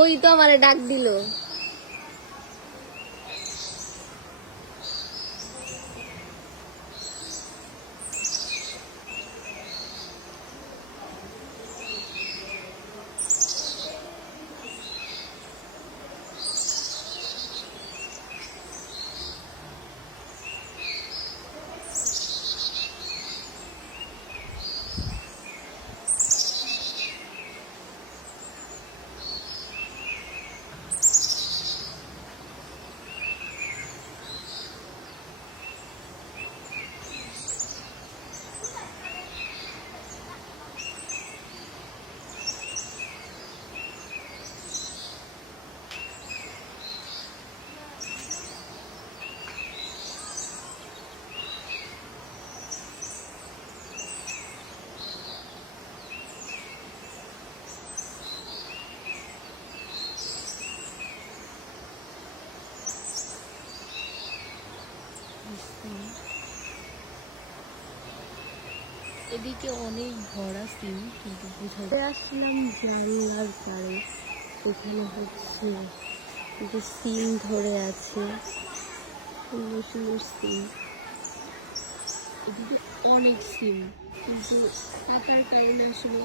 ওই তো আমারে ডাক দিল। এদিকে অনেক ভরা সিম, কিন্তু বুঝাতে আসলাম জানলার পাড়ে, এখানে হচ্ছে কিন্তু সিম ধরে আছে, সুন্দর সুন্দর সিম। এদিকে অনেক সিম, কিন্তু পাতার কারণে আসলে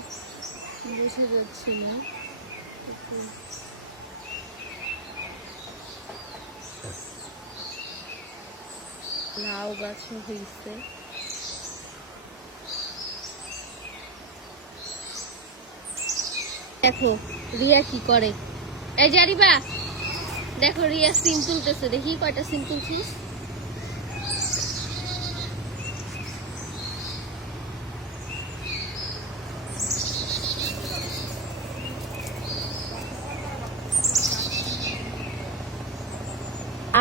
বোঝা যাচ্ছে না। লাউ গাছও হয়েছে। দেখো রিয়া কি করে, এই যে আরিবা দেখো রিয়া সিম তুলতেছে, দেখি কয়টা সিম তুলছিস।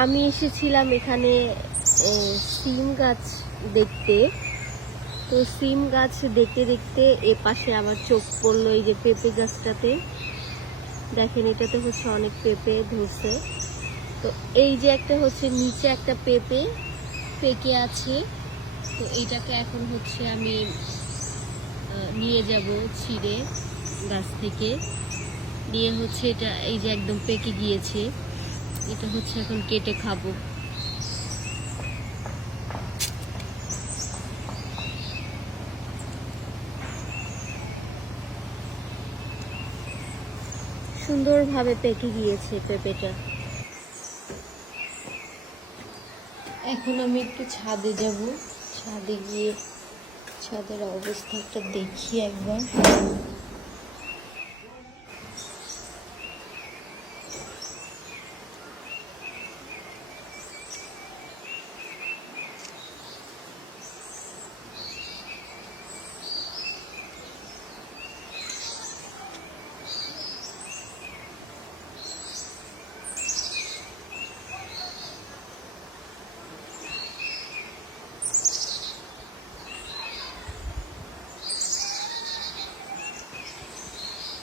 আমি এসেছিলাম এখানে সিম গাছ দেখতে, তো সিম গাছ দেখতে দেখতে এ পাশে আমার চোখ পড়লো এই যে পেঁপে গাছটাতে। দেখেন এটাতে হচ্ছে অনেক পেঁপে ধরছে। তো এই যে একটা হচ্ছে নিচে একটা পেঁপে পেকে আছে, তো এইটাকে এখন হচ্ছে আমি নিয়ে যাব ছিঁড়ে গাছ থেকে, নিয়ে হচ্ছে এটা এই যে একদম পেকে গিয়েছে, এটা হচ্ছে এখন কেটে খাবো। সুন্দরভাবে পেকে গিয়েছে পেঁপেটা। এখন আমি একটু ছাদে যাব, ছাদে গিয়ে ছাদের অবস্থাটা দেখি একবার।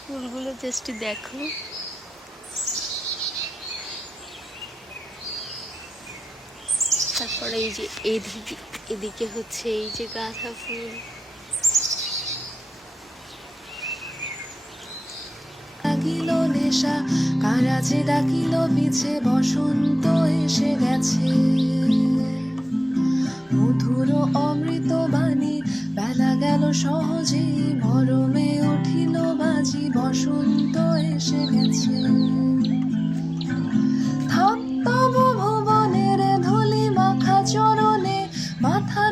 ফুলগুলো জাস্ট দেখো, তারপরে এই যে এদিকে হচ্ছে এই যে গাঁদা ফুল। লাগিল নেশা কারাজে ডাকিল পিছে বসন্ত এসে গেছে, মধুর অমৃত বাণী বেলা গেল সহজেই, মরমে উঠিল বাজি বসন্ত এসে গেছে। থাক তবু ভুবনের ধুলি মাখা চরণে, মাথা